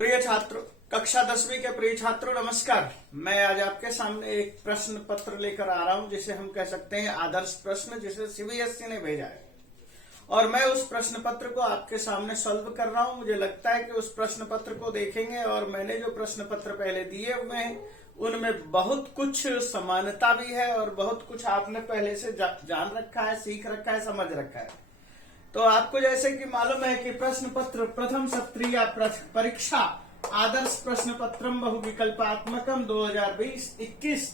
प्रिय छात्रों, कक्षा 10वीं के प्रिय छात्रों नमस्कार। मैं आज आपके सामने एक प्रश्न पत्र लेकर आ रहा हूं जिसे हम कह सकते हैं आदर्श प्रश्न, जिसे सीबीएसई ने भेजा है और मैं उस प्रश्न पत्र को आपके सामने सॉल्व कर रहा हूं। मुझे लगता है कि उस प्रश्न पत्र को देखेंगे और मैंने जो प्रश्न पत्र पहले दिए हुए हैं उनमें बहुत कुछ समानता भी है और बहुत कुछ आपने पहले से जान रखा है, सीख रखा है, समझ रखा है। तो आपको जैसे कि मालूम है कि प्रश्न पत्र प्रथम सत्रीय परीक्षा आदर्श प्रश्न पत्रम बहुविकल्पात्मकम 2020-21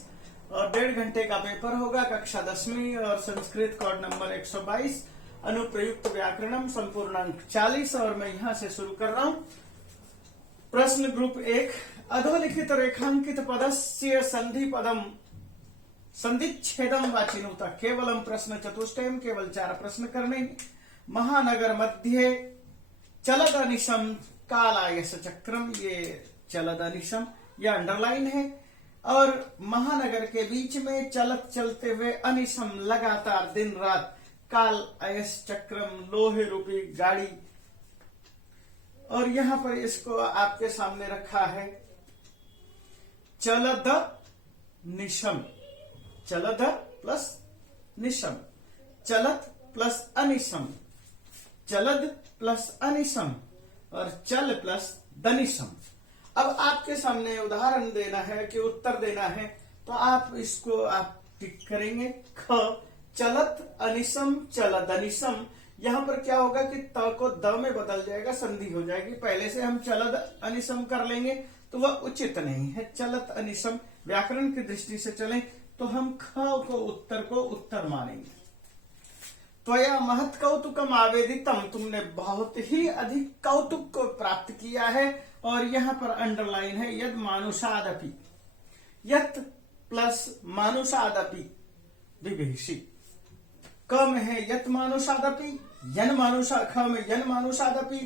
और 1.5 घंटे का पेपर होगा। कक्षा 10वीं और संस्कृत कोड नंबर 122, अनुप्रयुक्त व्याकरणम संपूर्णांक 40। और मैं यहां से शुरू कर रहा हूं। प्रश्न ग्रुप 1, अधोलिखित रेखांकित पदस्य संधि पदम संधिच्छेदम वाचिनुता। केवलम प्रश्न चतुष्टयम, केवल 4 प्रश्न करने। महानगर मध्य चलद अनिशम कालायस चक्रम, ये चलद अनिशम या अंडरलाइन है। और महानगर के बीच में चलते हुए अनिशम लगातार दिन रात काल आयस चक्रम लोहे रूपी गाड़ी। और यहां पर इसको आपके सामने रखा है चलद निशम, चलद प्लस निशम, चलत प्लस अनिशम, चलद प्लस अनिशम और चल प्लस दनिशम। अब आपके सामने उदाहरण देना है कि उत्तर देना है, तो आप इसको आप टिक करेंगे। ख चलत अनिशम चलद अनिशम। यहां पर क्या होगा कि त को द में बदल जाएगा, संधि हो जाएगी। पहले से हम चलद अनिशम कर लेंगे तो वह उचित नहीं है। चलत अनिशम व्याकरण की दृष्टि से चलें तो हम ख को उत्तर मानेंगे। त्वया महत कौतुकम आवेदितम, तुमने बहुत ही अधिक कौतुक को प्राप्त किया है। और यहां पर अंडरलाइन है यद मानुषादपि, यत प्लस मानुषादपि विभीषी। क में है यत मानुषादपि, यन मानुषा, ख में यन मानुषादपि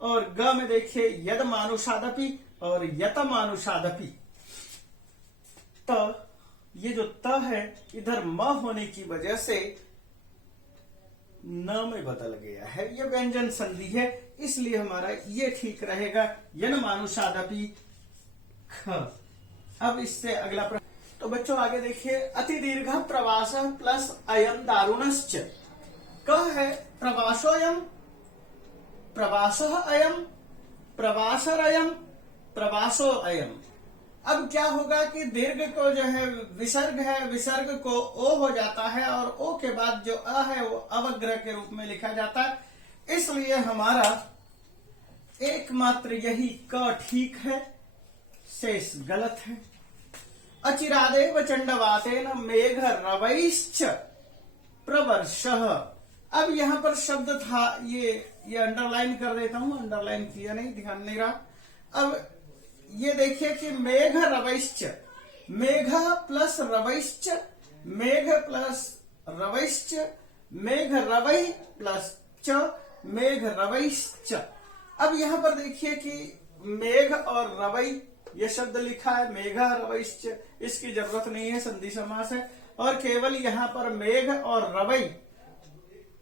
और ग में देखिए यद मानुषादपि और यत मानुषादपि। त ये जो त है इधर म होने की वजह से न में बदल गया है। ये व्यंजन संधि है, इसलिए हमारा ये ठीक रहेगा यन मानुषादपि ख। अब इससे अगला प्रश्न, तो बच्चों आगे देखिए। अति दीर्घ प्रवास प्लस अयम दारुणश्च। क है प्रवासोयम, प्रवासः अयम, प्रवासरयम, प्रवासो अयम। अब क्या होगा कि दीर्घ को जो है विसर्ग है, विसर्ग को ओ हो जाता है और ओ के बाद जो अ है वो अवग्रह के रूप में लिखा जाता है। इसलिए हमारा एकमात्र यही क ठीक है, शेष गलत है। अचिरादेव चंडवातेन मेघ रवैश्च प्रवर्षः। अब यहां पर शब्द था, ये अंडरलाइन कर देता हूं, अंडरलाइन किया नहीं, ध्यान नहीं रहा। अब ये देखिए कि मेघ रवैश्च, मेघ प्लस रवैश्च, मेघ प्लस रवैश्च, मेघ रवै प्लस च, मेघ रवैश्च। अब यहां पर देखिए कि मेघ और रवै ये शब्द लिखा है, मेघ रवैश्च, इसकी जरूरत नहीं है, संधि समास है। और केवल यहां पर मेघ और रवै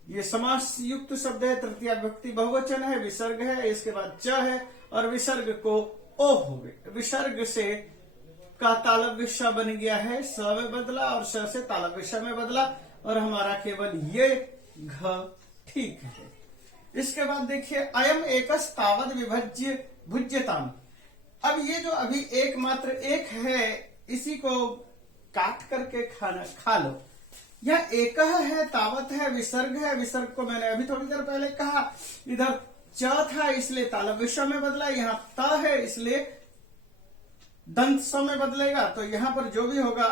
ये समास युक्त शब्द है, तृतीया विभक्ति बहुवचन है, विसर्ग है, इसके बाद च है और विसर्ग को ओ हो गए। विसर्ग से का तालव्य श बन गया है, स में बदला और स से तालव्य श में बदला और हमारा केवल ये घ ठीक है। इसके बाद देखिए अयम एकस तावद विभज्य भुज्यताम। अब ये जो अभी एकमात्र एक है, इसी को काट करके खा लो। यह एक है, तावत है, विसर्ग है। विसर्ग को मैंने अभी थोड़ी देर पहले कहा, इधर च था इसलिए तालव्य श में बदला, यहाँ त है इसलिए दंत स में बदलेगा। तो यहाँ पर जो भी होगा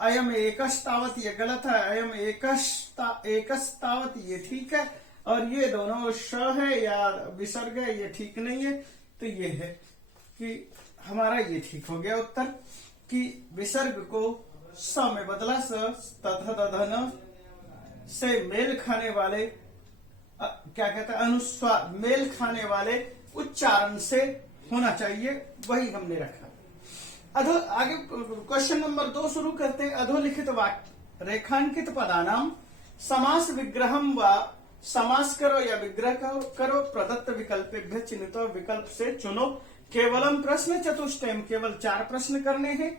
अयम एकश तावत ये गलत है, अयम एकस तावत ये ठीक है और ये दोनों श है या विसर्ग है ये ठीक नहीं है। तो ये है कि हमारा ये ठीक हो गया उत्तर कि विसर्ग को स में बदला। स तथ दधन से मेल खाने वाले क्या कहते हैं अनुस्वार, मेल खाने वाले उच्चारण से होना चाहिए, वही हमने रखा। आगे क्वेश्चन नंबर 2 शुरू करते हैं। अधोलिखित वाक्य रेखांकित पदानाम समास विग्रहम व समास करो या विग्रह करो, प्रदत्त विकल्पेभ्य चिन्हित विकल्प से चुनो केवलम प्रश्न चतुष्टयम, केवल 4 प्रश्न करने हैं।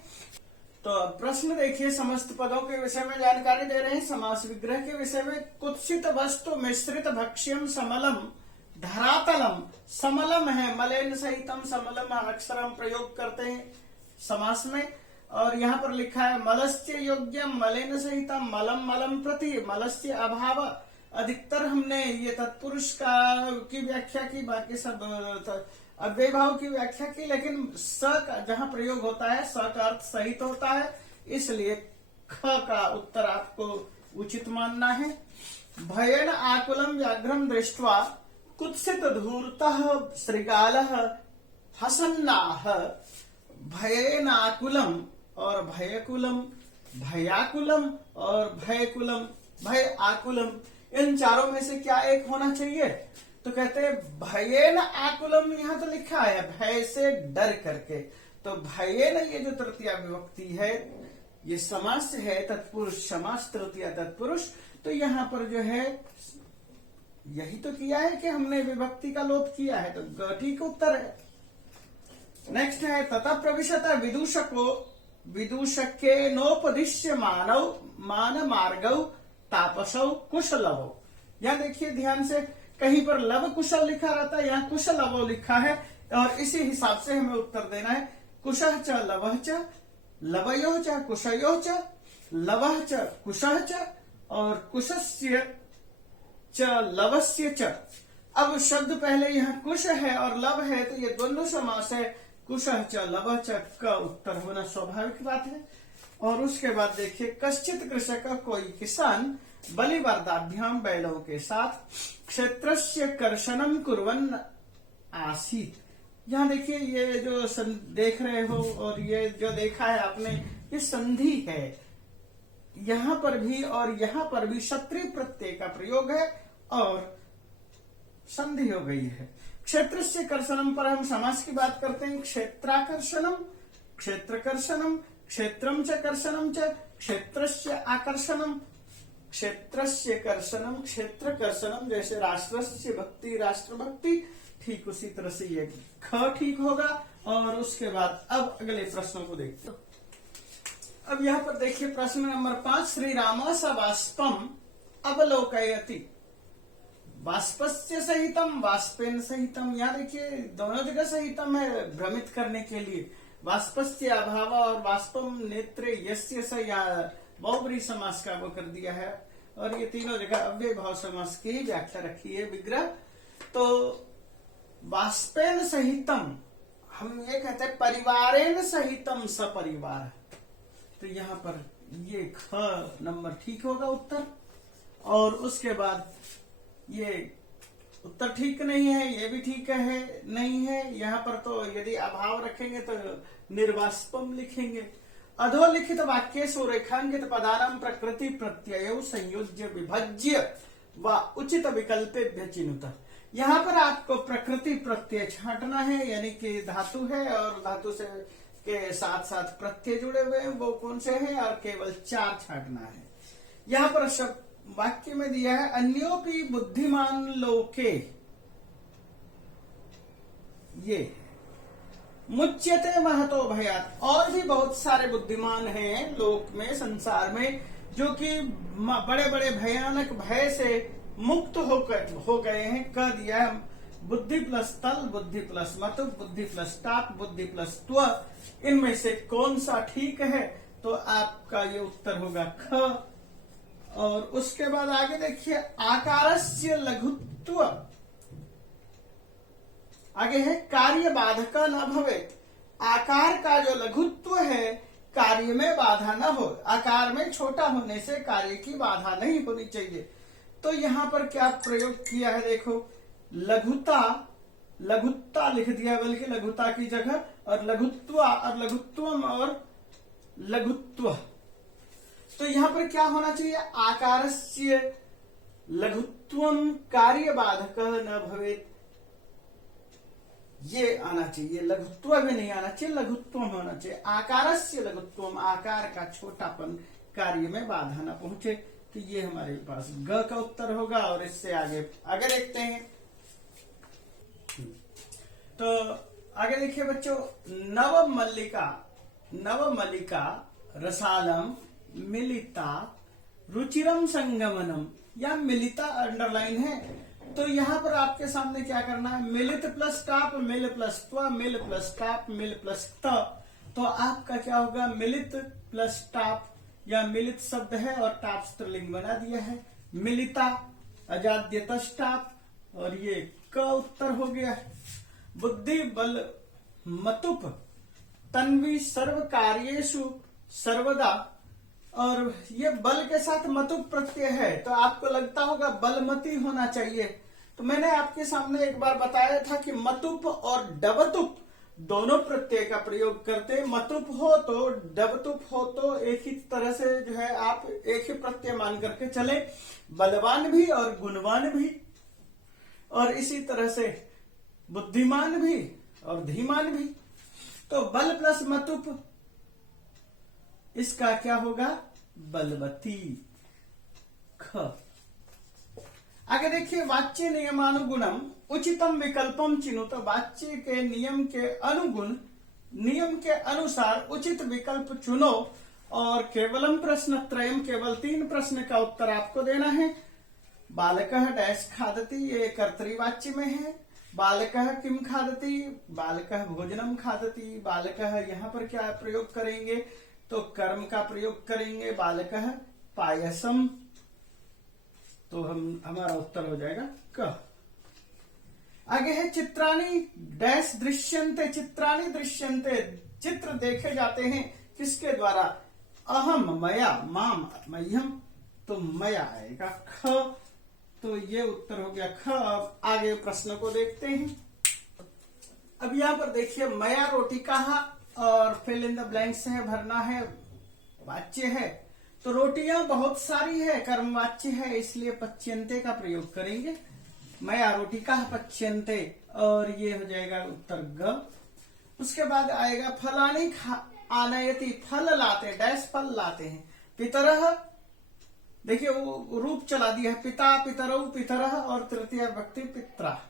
तो प्रश्न देखिए, समस्त पदों के विषय में जानकारी दे रहे हैं। समास विग्रह के विषय में कुत्सित वस्तु मिश्रित भक्ष्यम समलम धरातलम, समलम है मलेन सहितम, समलम अक्षर हम प्रयोग करते हैं समास में। और यहाँ पर लिखा है मलस्य योग्यम मलेन सहितम, मलम मलम प्रति, मलस्य अभाव। अधिकतर हमने ये तत्पुरुष की व्याख्या की, बाकी सब अव्यय भाव की व्याख्या की, लेकिन स का जहां प्रयोग होता है स का अर्थ सहित होता है, इसलिए ख का उत्तर आपको उचित मानना है। भयेन आकुलम व्याघ्रम दृष्ट्वा कुत्सित धूर्तः श्रृगालः हसन्नाः। भयेन आकुलम और भयकुलम, भयाकुलम और भयकुलम, भय आकुलम, इन चारों में से क्या एक होना चाहिए? तो कहते हैं भयेन आकुलम, यहां तो लिखा है भय से डर करके, तो भयेन ये जो तृतीया विभक्ति है ये समास है, तत्पुरुष समास तृतीया तत्पुरुष। तो यहाँ पर जो है यही तो किया है कि हमने विभक्ति का लोप किया है, तो ठीक उत्तर है। नेक्स्ट है तथा प्रविशता विदूषको विदूषके नोपदिश्य मानव मान मार्गव तापसौ कुशलवो। यहाँ देखिए ध्यान से, कहीं पर लव कुशल लिखा रहता है, यहाँ कुशलवो लिखा है, और इसी हिसाब से हमें उत्तर देना है। कुशः च लवः च, लवयो च कुशयो च, लवः च कुशः च, और कुशस्य च लवस्य च। अब शब्द पहले यहाँ कुश है और लव है, तो ये द्वंद्व समास है। कुशः च लवः च का उत्तर होना स्वाभाविक बात है। और उसके बाद देखिए कश्चित कृषक, कोई किसान बलिवर्दाभ्याम बैलों के साथ क्षेत्रस्य कर्षणम कुर्वन् आसीत। यहाँ देखिए ये जो देख रहे हो और ये जो देखा है आपने, ये संधि है। यहाँ पर भी और यहाँ पर भी क्षत्रिय प्रत्यय का प्रयोग है और संधि हो गई है। क्षेत्रस्य कर्षणम पर हम समास की बात करते हैं। क्षेत्राकर्षणम, क्षेत्रकर्षणम, क्षेत्रम च कर्षणम च, क्षेत्रस्य आकर्षणम, क्षेत्रस्य कर्षणम, क्षेत्र कर्षणम। जैसे राष्ट्रस्य भक्ति राष्ट्र भक्ति, ठीक उसी तरह से ये ख ठीक होगा। और उसके बाद अब अगले प्रश्नों को देखते हैं। अब यहाँ पर देखिए प्रश्न नंबर 5, श्री राम स वाष्पम अवलोकयति, वाष्पस्य सहितम वाष्पेन सहितम। यहाँ देखिए दोनों जगह सहितम है भ्रमित करने के लिए। वाष्पस्य अभाव और वाष्पम नेत्रे यस्य स, यहाँ बहुब्रीहि समास का वो कर दिया है, और ये तीनों जगह अव्यय भाव समास की व्याख्या रखी है विग्रह। तो वाष्पेन सहितम, हम ये कहते हैं परिवारेन सहितम सपरिवार, तो यहाँ पर ये ख नंबर ठीक होगा उत्तर। और उसके बाद ये उत्तर ठीक नहीं है, ये भी ठीक है नहीं है। यहाँ पर तो यदि अभाव रखेंगे तो निर्वाष्पम लिखेंगे। अधोलिखित वाक्य सुरेखांकित पदानां प्रकृति प्रत्यय संयोज्य विभज्य व उचित विकल्पेभ्य चिनुत। यहाँ पर आपको प्रकृति प्रत्यय छांटना है, यानी कि धातु है और धातु से के साथ साथ प्रत्यय जुड़े हुए हैं, वो कौन से हैं, और केवल 4 छांटना है। यहाँ पर शब्द वाक्य में दिया है अन्योपि बुद्धिमान लोके, ये मुच्यते महतो भयात, और भी बहुत सारे बुद्धिमान हैं लोक में, संसार में, जो कि बड़े बड़े भयानक भय से मुक्त हो गए हैं। कह दिया है बुद्धि प्लस तल, बुद्धि प्लस मत, बुद्धि प्लस टाप, बुद्धि प्लस त्व, इनमें से कौन सा ठीक है? तो आपका ये उत्तर होगा ख। और उसके बाद आगे देखिए आकारस्य लघुत्व, आगे है कार्य बाधक न भवेत्। आकार का जो लघुत्व है कार्य में बाधा न हो, आकार में छोटा होने से कार्य की बाधा नहीं होनी चाहिए। तो यहाँ पर क्या प्रयोग किया है देखो, लघुता, लघुत्ता लिख दिया, बल्कि लघुता की जगह, और लघुत्व और लघुत्वम और लघुत्व। तो यहाँ पर क्या होना चाहिए, आकारस्य लघुत्वम कार्य बाधक न भवेत्, ये आना चाहिए। लघुत्व भी नहीं आना चाहिए, लघुत्वम होना चाहिए। आकारस्य लघुत्वम, आकार का छोटापन कार्य में बाधा न पहुंचे। तो ये हमारे पास ग का उत्तर होगा। और इससे आगे देखते हैं। तो आगे देखिए बच्चों, नव मल्लिका रसालम मिलिता रुचिरम संगमनम, या मिलिता अंडरलाइन है। तो यहाँ पर आपके सामने क्या करना है, मिलित प्लस टाप, मिल प्लस त्व, मिल प्लस टाप, मिल प्लस त। तो आपका क्या होगा, मिलित प्लस टाप, या मिलित शब्द है और टाप स्त्रीलिंग बना दिया है, मिलिता अजाद्य तष्टाप, और ये क उत्तर हो गया। बुद्धि बल मतुप तन्वी सर्व कार्येषु सर्वदा, और ये बल के साथ मतुप प्रत्यय है, तो आपको लगता होगा बलमती होना चाहिए। तो मैंने आपके सामने एक बार बताया था कि मतुप और डबतुप दोनों प्रत्यय का प्रयोग करते, मतुप हो तो डबतुप हो तो एक ही तरह से जो है आप एक ही प्रत्यय मान करके चले, बलवान भी और गुणवान भी, और इसी तरह से बुद्धिमान भी और धीमान भी। तो बल प्लस मतुप, इसका क्या होगा, बलवती। ख। आगे देखिए, वाच्य नियमानुगुणम उचितम विकल्पम चिन्ह। तो वाच्य के नियम के अनुगुण, नियम के अनुसार उचित विकल्प चुनो, और केवलम प्रश्न त्रयम, केवल 3 प्रश्न का उत्तर आपको देना है। बालकः डैश खादति, ये कर्तृवाच्य में है। बालकः किम खादति, बालकः भोजनम खादति। बालकः यहाँ पर क्या प्रयोग करेंगे, तो कर्म का प्रयोग करेंगे, बालकः पायसम। तो हमारा उत्तर हो जाएगा क। आगे है चित्राणि डैश दृश्यन्ते, चित्राणि दृश्यन्ते, चित्र देखे जाते हैं किसके द्वारा, अहम मया माम मह्यम, तो मया आएगा ख। तो ये उत्तर हो गया ख। अब आगे प्रश्न को देखते हैं। अब यहाँ पर देखिए, मया रोटी कहा और फिल इन द ब्लैंक्स है, भरना है, वाच्य है। तो रोटियां बहुत सारी है, कर्मवाच्य है, इसलिए पच्यन्ते का प्रयोग करेंगे। मया रोटी कहा पच्यन्ते, और ये हो जाएगा उत्तर ग। उसके बाद आएगा फलानी आनयति, फल लाते, डैश फल लाते हैं। पितरह, देखिए वो रूप चला दिया है, पिता पितरौ पितरह, और तृतीय व्यक्ति पित्रा।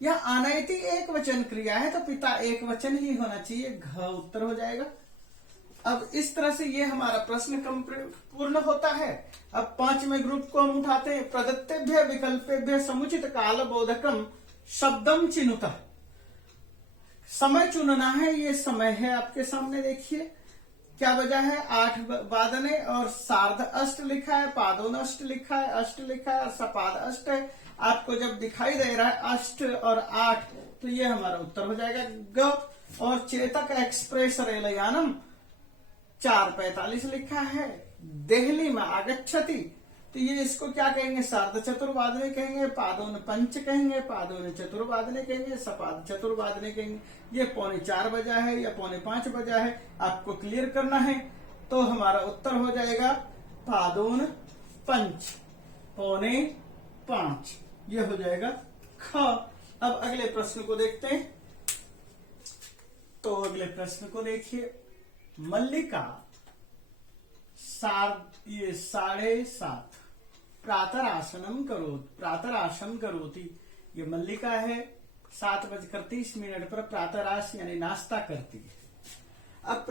यह आनयति एक वचन क्रिया है, तो पिता एक वचन ही होना चाहिए, घ उत्तर हो जाएगा। अब इस तरह से ये हमारा प्रश्न पूर्ण होता है। अब 5वें ग्रुप को हम उठाते हैं। प्रदत्तेभ्य विकल्पेभ्य समुचित काल बोधकम शब्दम चिनुतः, समय चुनना है, ये समय है आपके सामने। देखिए क्या वजह है, 8 वादने और सार्ध अष्ट लिखा है, पादोन अष्ट लिखा है, अष्ट लिखा है और सपाद अष्ट है। आपको जब दिखाई दे रहा है अष्ट और 8, तो ये हमारा उत्तर हो जाएगा ग। और चेतक एक्सप्रेस रेलयानम 4:45 लिखा है, देहली में आगच्छति, तो ये इसको क्या कहेंगे, सार्ध चतुर्वादने कहेंगे, पादोन पंच कहेंगे, पादोन चतुर्वादने कहेंगे, सपाद चतुर्वादने कहेंगे। ये 3:45 बजा है या 4:45 बजा है, आपको क्लियर करना है। तो हमारा उत्तर हो जाएगा पादोन पंच, 4:45, ये हो जाएगा ख। अब अगले प्रश्न को देखते हैं। तो अगले प्रश्न को देखिए, मल्लिका ये 7:30 प्रातराशम करोति, ये मल्लिका है 7:30 पर प्रातराश यानी नाश्ता करती है। अब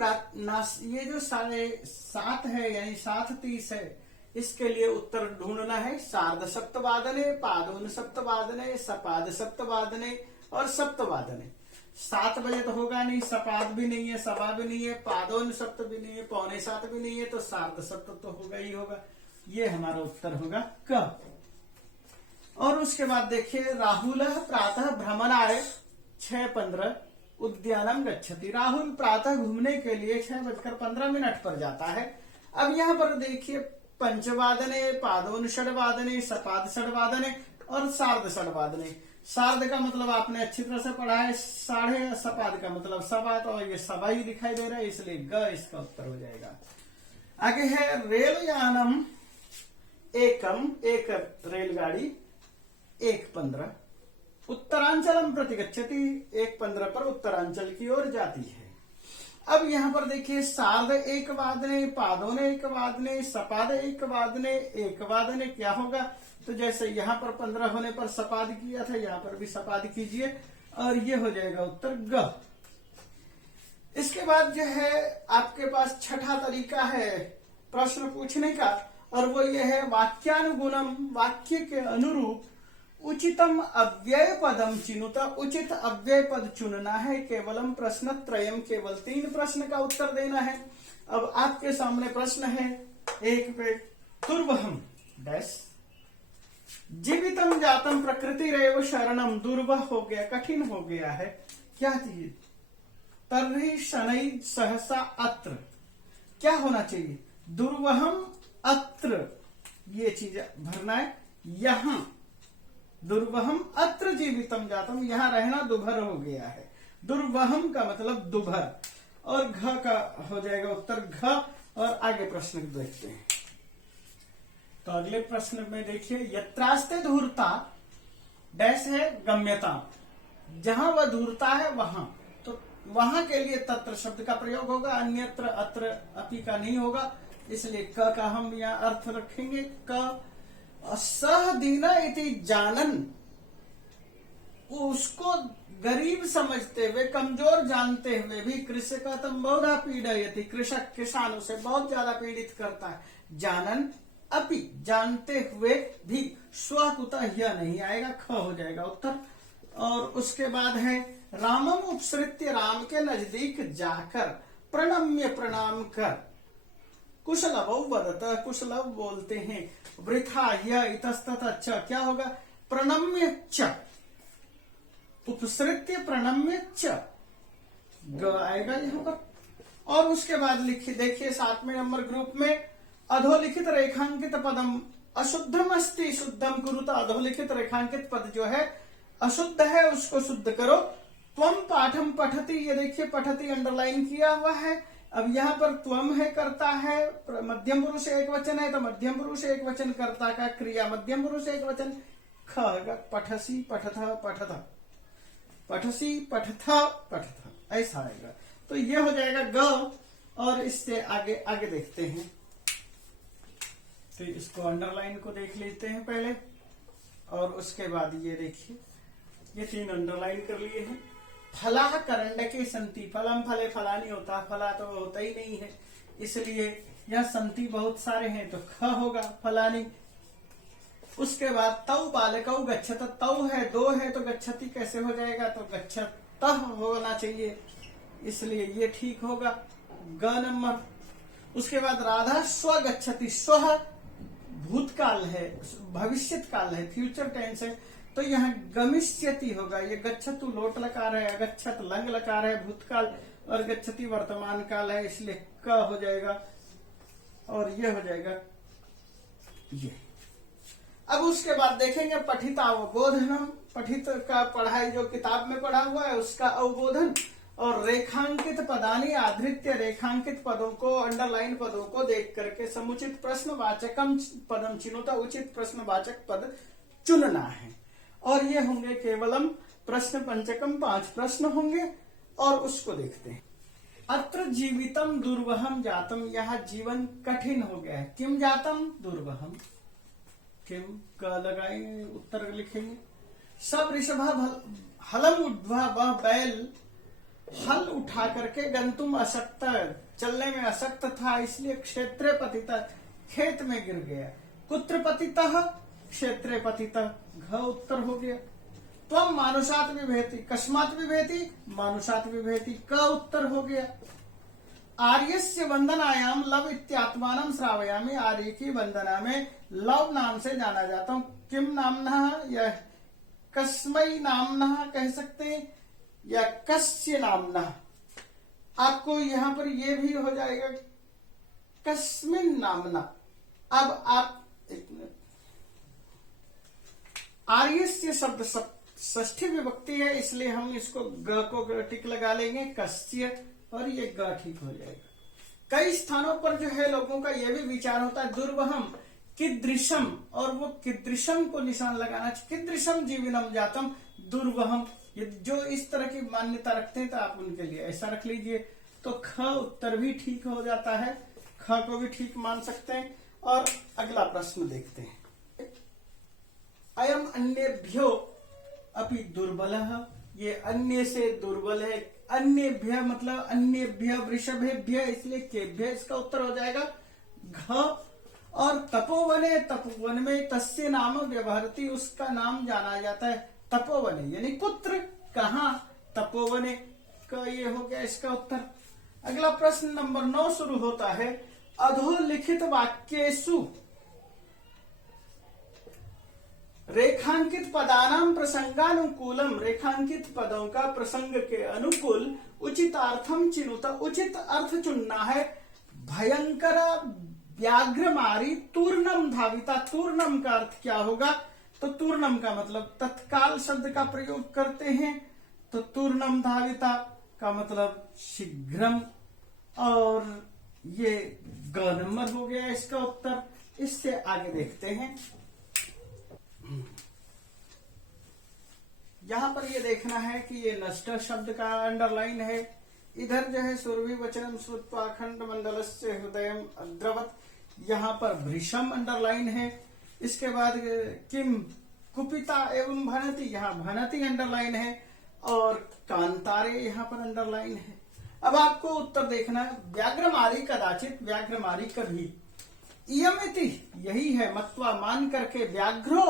ये जो 7:30 है यानी 7:30 है, इसके लिए उत्तर ढूंढना है। सार्ध सप्तवादने, पादोन सप्तवादने, सपाद सप्तवादने और सप्तवादने। 7 बजे तो होगा नहीं, सपाद भी नहीं है, सपा भी नहीं है, पादोन सप्त भी नहीं है, 6:45 भी नहीं है, तो सार्ध सप्त तो होगा ही होगा। ये हमारा उत्तर होगा क। और उसके बाद देखिए, राहुल प्रातः भ्रमणाय 6:15 उद्यानम गच्छति। राहुल प्रातः घूमने के लिए 6:15 पर जाता है। अब यहाँ पर देखिए, पंचवादने, पादोन षड्वादने, सपाद षड्वादने और सार्ध षड्वादने। सार्ध का मतलब आपने अच्छी तरह से पढ़ा है, साढ़े, सपाद का मतलब सवा, तो ये सवा ही दिखाई दे रहा है, इसलिए ग इसका उत्तर हो जाएगा। आगे है रेल यानम एकम, एक रेलगाड़ी 1:15 उत्तरांचलम प्रति गच्छति, 1:15 पर उत्तरांचल की ओर जाती है। अब यहाँ पर देखिए, सार्ध 1 वादने, पादोन 1 वादने, सपाद 1 वादने, 1 वादने क्या होगा, तो जैसे यहाँ पर 15 होने पर सपाद किया था, यहाँ पर भी सपाद कीजिए और ये हो जाएगा उत्तर ग। उसके बाद जो है आपके पास छठा तरीका है प्रश्न पूछने का, और वो ये है वाक्यानुगुणम, वाक्य के अनुरूप उचितम अव्यय पदम चिनुता, उचित अव्यय पद चुनना है। केवलम प्रश्न त्रयम, केवल 3 प्रश्न का उत्तर देना है। अब आपके सामने प्रश्न है एक पे, दुर्वहम डैश जीवितम जातम प्रकृति रेव शरणम, दुर्वह हो गया, कठिन हो गया है, क्या चीज, तर्हि शनै सहसा अत्र, क्या होना चाहिए, दुर्वहम अत्र, ये चीज भरना है। यहां दुर्वहम अत्र जीवितम जातम, यहां रहना दुभर हो गया है, दुर्वहम का मतलब दुभर, और घ का हो जाएगा उत्तर घ। और आगे प्रश्न देखते हैं। तो अगले प्रश्न में देखिए, यत्रास्ते धूर्ता डैश है गम्यता, जहां वह धूर्ता है वहां, तो वहां के लिए तत्र शब्द का प्रयोग होगा, अन्यत्र अत्र अपि का नहीं होगा, इसलिए क का हम यहाँ अर्थ रखेंगे क। सह दीना इति जानन, उसको गरीब समझते हुए, कमजोर जानते हुए भी, कृषकतम बहुधा पीड़यति, कृषक किसान उसे बहुत ज्यादा पीड़ित करता है, जानन अपि, जानते हुए भी, स्वकुतः यह नहीं आएगा, ख हो जाएगा उत्तर। और उसके बाद है रामम उपसृत्य, राम के नजदीक जाकर प्रणम्य प्रणाम कर, कुशलव वदत, कुशलव बोलते हैं, वृथा यह इतस्ततः च, क्या होगा, प्रणम्य च, उपसृत्य प्रणम्य च, ग आएगा यहाँ पर। और उसके बाद लिखिए, देखिए 7वें नंबर ग्रुप में, अधोलिखित रेखांकित पदम अशुद्धम अस्ति शुद्धम कुरुता, अधोलिखित रेखांकित पद जो है अशुद्ध है उसको शुद्ध करो। त्वम पाठम पठति, ये देखिए पठति अंडरलाइन किया हुआ है। अब यहाँ पर त्वम है करता है, मध्यम पुरुष एक वचन है, तो मध्यम पुरुष एक वचन कर्ता का क्रिया मध्यम पुरुष एक वचन, ख पठसी पठथ पठथ, पठसी पठथ पठथ, ऐसा आएगा। तो ये हो जाएगा ग। और इससे आगे आगे देखते हैं, तो इसको अंडरलाइन को देख लेते हैं पहले, और उसके बाद ये देखिए, ये 3 अंडरलाइन कर लिए हैं। फला करंडके संति, फलम फले फला नहीं होता, फला तो होता ही नहीं है, इसलिए यह संति बहुत सारे हैं, तो ख होगा फलानी। उसके बाद तौ बालकौ गच्छत, तौ है 2 है, तो गच्छति कैसे हो जाएगा, तो गच्छतः होना चाहिए, इसलिए ये ठीक होगा, ग नंबर। उसके बाद राधा स्व गच्छति, स्व भूतकाल है, भविष्यत काल है, फ्यूचर टेंस है, तो यहाँ गमिष्यति होगा। ये गच्छतु लोट लकार है, अगच्छत लंग लकार है भूतकाल, और गच्छति वर्तमान काल है, इसलिए क हो जाएगा, और ये हो जाएगा ये। अब उसके बाद देखेंगे पठित अवबोधनम, पठित का पढ़ाई जो किताब में पढ़ा हुआ है उसका अवबोधन, और रेखांकित पदानी आधृत्य, रेखांकित पदों को, अंडरलाइन पदों को देख करके समुचित प्रश्नवाचकम पदम चिनुता, उचित प्रश्नवाचक पद चुनना है। और ये होंगे केवलम प्रश्न पंचकम, 5 प्रश्न होंगे, और उसको देखते हैं। अत्र जीवितम दुर्वहम जातम, यहाँ जीवन कठिन हो गया है, किम जातम दुर्वहम, किम का लगाएंगे, उत्तर लिखेंगे। सब ऋषभ हलम उद्वा, वह बैल हल उठा करके गंतुम अशक्त, चलने में अशक्त था, इसलिए क्षेत्रे पतिता, खेत में गिर गया। कुत्र पतितः, क्षेत्रे पतितः, घ उत्तर हो गया। त्वम मानुषात विभेति, कस्मात विभेति, मानुषात विभेति, क उत्तर हो गया। आर्यस्य वंदनायाम लव इत्यात्मानं श्रावयामि, आर्य की वंदना में लव नाम से जाना जाता हूं। किम नामना, या कस्मै नामना कह सकते हैं, या कस्य नामना, आपको यहां पर ये भी हो जाएगा कस्मिन नामना। अब आप आर्यस्य शब्द षष्ठी विभक्ति है, इसलिए हम इसको ग को टिक लगा लेंगे, कस्य, और ये ग ठीक हो जाएगा। कई स्थानों पर जो है लोगों का यह भी विचार होता है दुर्वहम कीदृशम, और वो कीदृशम को निशान लगाना, कीदृशम जीवनम जातम दुर्वहम, ये जो इस तरह की मान्यता रखते हैं तो आप उनके लिए ऐसा रख लीजिए। तो ख उत्तर भी ठीक हो जाता है, ख को भी ठीक मान सकते हैं। और अगला प्रश्न देखते हैं। अयम अन्येभ्यो अपि दुर्बलः, ये अन्य से दुर्बल है, अन्येभ्य मतलब अन्येभ्य वृषभेभ्य, इसलिए केभ्य इसका उत्तर हो जाएगा घ। और तपोवने, तपोवन में तस्य नाम व्यवहरति, उसका नाम जाना जाता है तपोवने, यानी पुत्र कहाँ, तपोवने का ये हो गया इसका उत्तर। अगला प्रश्न नंबर 9 शुरू होता है, अधोलिखित वाक्येषु रेखांकित पदानाम प्रसंगानुकूलम, रेखांकित पदों का प्रसंग के अनुकूल उचितार्थम चिनुत, उचित अर्थ चुनना है। भयंकर व्याघ्रमारी तूर्णम धाविता, तूर्णम का अर्थ क्या होगा, तो तूर्णम का मतलब तत्काल शब्द का प्रयोग करते हैं, तो तूर्णम धाविता का मतलब शीघ्रम, और ये ग नंबर हो गया इसका उत्तर। इससे आगे देखते हैं, यहां पर ये देखना है कि ये नष्ट शब्द का अंडरलाइन है, इधर जो है सुरभि वचनम श्रुत्वा अखंड मंडलस्य हृदयम अद्रवत, यहाँ पर भृशम अंडरलाइन है। इसके बाद किम कुपिता एवं भनति, यहाँ भनति अंडरलाइन है, और कांतारे यहाँ पर अंडरलाइन है। अब आपको उत्तर देखना है, व्याघ्रमारी कदाचित, व्याघ्रमारी कभी, इयमिति यही है, मत्वा मान करके, व्याघ्रो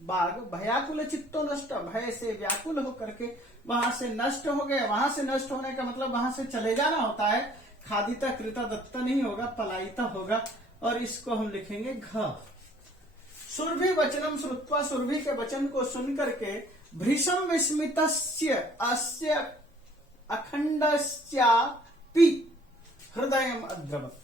बाघ, भयाकुल चित्तो नष्ट, भय से व्याकुल होकर के वहां से नष्ट हो गए। वहां से नष्ट होने का मतलब वहां से चले जाना होता है, खादिता कृता दत्ता नहीं होगा, पलायिता होगा, और इसको हम लिखेंगे घ। सुरभि वचनम श्रुत्वा, सुरभि के वचन को सुन करके, भृशम विस्मितस्य अस्य अखंडस्यापि हृदयम अद्रवत,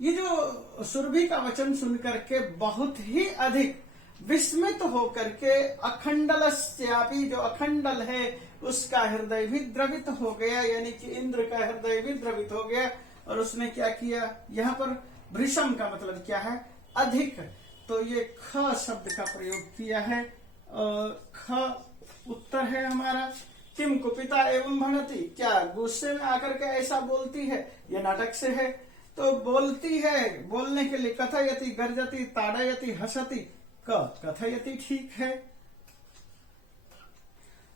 ये जो सुरभि का वचन सुन करके बहुत ही अधिक विस्मित होकर के, अखंडलस्यापि जो अखंडल है उसका हृदय भी द्रवित हो गया, यानी कि इंद्र का हृदय भी द्रवित हो गया। और उसने क्या किया, यहाँ पर भृशम का मतलब क्या है, अधिक, तो ये ख शब्द का प्रयोग किया है, ख उत्तर है हमारा। किम कुपिता एवं भनति, क्या गुस्से में आकर के ऐसा बोलती है, ये नाटक से है, तो बोलती है, बोलने के लिए कथयति, गर्जति, ताड़यति, हसति, कथयति ठीक है।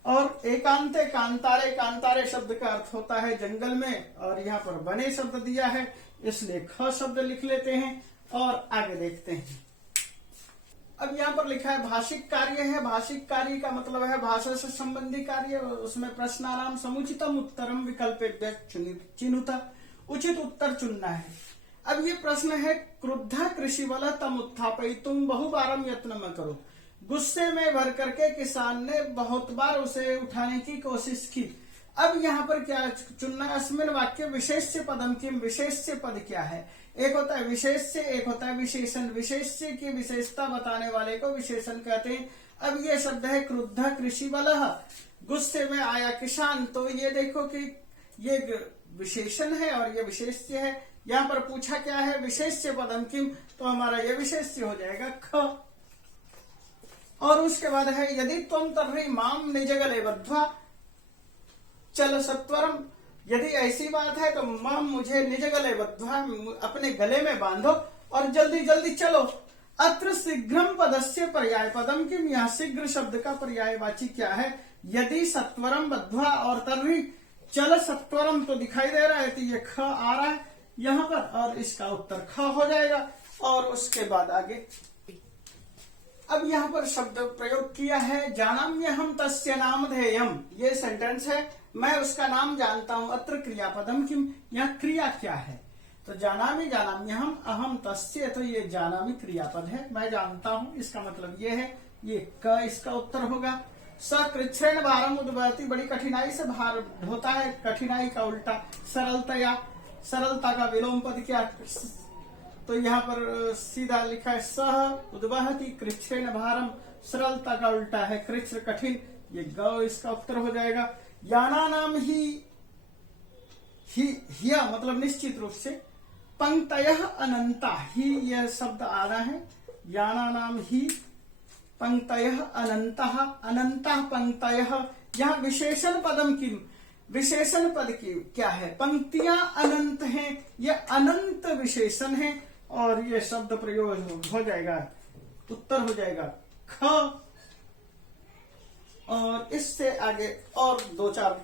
और एकांते कांतारे, कांतारे शब्द का अर्थ होता है जंगल में, और यहाँ पर बने शब्द दिया है, इसलिए ख शब्द लिख लेते हैं और आगे देखते हैं। अब यहाँ पर लिखा है भाषिक कार्य है, भाषिक कार्य का मतलब है भाषा से संबंधी कार्य, उसमें प्रश्नानाम समुचितम उत्तरम विकल्पेभ्यः चिनुत, उचित उत्तर चुनना है। अब ये प्रश्न है, क्रुद्ध कृषिवल तम उत्थापयितुम बहुबारम यत्न न करो, गुस्से में भर करके किसान ने बहुत बार उसे उठाने की कोशिश की। अब यहाँ पर क्या चुनना है, अस्मिन वाक्य विशेष्य पदम किम, विशेष्य पद क्या है, एक होता है विशेष्य, एक होता है विशेषण। विशेष्य की विशेषता बताने वाले को विशेषण कहते हैं। अब ये शब्द है क्रुद्ध कृषिवल, गुस्से में आया किसान, तो ये देखो कि ये विशेषण है और ये विशेष्य है। यहाँ पर पूछा क्या है, विशेष्य पदम किम, तो हमारा ये विशेष्य हो जाएगा ख। और उसके बाद है, यदि त्वं तर्हि माम निजगले बद्ध्वा चल सत्वरम, यदि ऐसी बात है तो माम मुझे निजगले बद्ध्वा, अपने गले में बांधो और जल्दी जल्दी चलो। अत्र शीघ्रम पदस्य पर्याय पदम किम, यहाँ शीघ्र शब्द का पर्यायवाची क्या है, यदि सत्वरम बद्ध्वा और तर्हि चल सत्वरम, तो दिखाई दे रहा है, तो ये ख आ रहा है यहाँ पर, और इसका उत्तर ख हो जाएगा। और उसके बाद आगे अब यहाँ पर शब्द प्रयोग किया है, जानाम्य हम तस्य नामधेयम, ये सेंटेंस है, मैं उसका नाम जानता हूं। अत्र क्रियापदम किम, यहाँ क्रिया क्या है, तो जानामि जानाम्य हम, अहम तस्य, तो ये जानामि क्रियापद है, मैं जानता हूं, इसका मतलब ये है, ये क इसका उत्तर होगा। सकृच्छ्रेण भारम उद्वहति, बड़ी कठिनाई से भार ढोता है, कठिनाई का उल्टा सरलतया, सरलता का विलोम पद क्या, तो यहाँ पर सीधा लिखा है सह उद्वहति कृच्छ्रेण भारम, सरलता का उल्टा है कृच्छ कठिन, ये ग इसका उत्तर हो जाएगा। याना नाम ही हिया मतलब निश्चित रूप से, पंक्तयः अनंता, ही यह शब्द आ रहा है, याना नाम ही पंक्तयः अनंतः, अनंतः पंक्तयः, यहाँ विशेषण पदम किम, विशेषण पद की क्या है, पंक्तियां अनंत हैं, ये अनंत विशेषण है, और ये शब्द प्रयोग हो जाएगा, उत्तर हो जाएगा ख। और इससे आगे और दो चार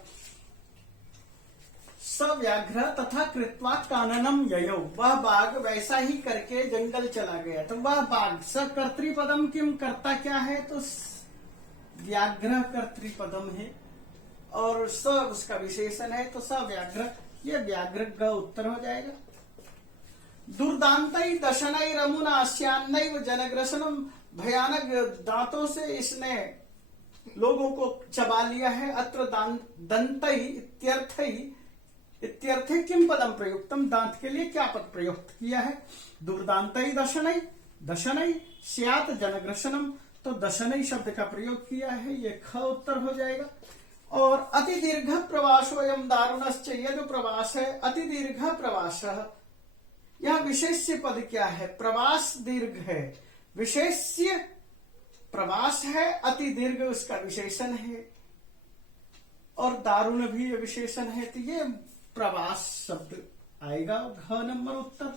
सव्याघ्र तथा कृत्वा काननम ययौ, वह बाघ वैसा ही करके जंगल चला गया। तो वह बाघ सकर्तृपदम किम, करता क्या है, तो व्याघ्र कर्तृपदम है और स उसका विशेषण है, तो सव्याघ्र, ये व्याघ्र का उत्तर हो जाएगा। दुर्दांतई दशनई रमुनास्यान्नैव जनग्रसनम, भयानक दांतों से इसने लोगों को चबा लिया है। अत्र दंतई इत्यर्थे किम पदम प्रयुक्तम, दांत के लिए क्या पद प्रयुक्त किया है। दुर्दांतई दशनई स्यात् जनग्रसनम, तो दशनई शब्द का प्रयोग किया है, ये ख उत्तर हो जाएगा। और अति दीर्घ प्रवासोयम दारुणश्च, ये जो प्रवास है अति दीर्घ प्रवास, यह विशेष्य पद क्या है, प्रवास दीर्घ है, विशेष्य प्रवास है, अति दीर्घ उसका विशेषण है और दारुण भी विशेषण है, तो ये प्रवास शब्द आएगा घ नंबर उत्तर।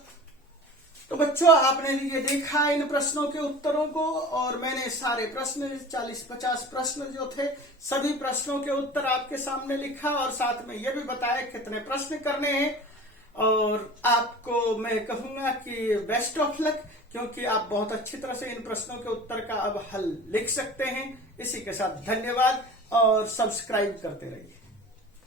तो बच्चों आपने ये देखा इन प्रश्नों के उत्तरों को, और मैंने सारे प्रश्न 40-50 प्रश्न जो थे सभी प्रश्नों के उत्तर आपके सामने लिखा और साथ में ये भी बताया कितने प्रश्न करने हैं। और आपको मैं कहूंगा कि बेस्ट ऑफ लक, क्योंकि आप बहुत अच्छी तरह से इन प्रश्नों के उत्तर का अब हल लिख सकते हैं। इसी के साथ धन्यवाद और सब्सक्राइब करते रहिए।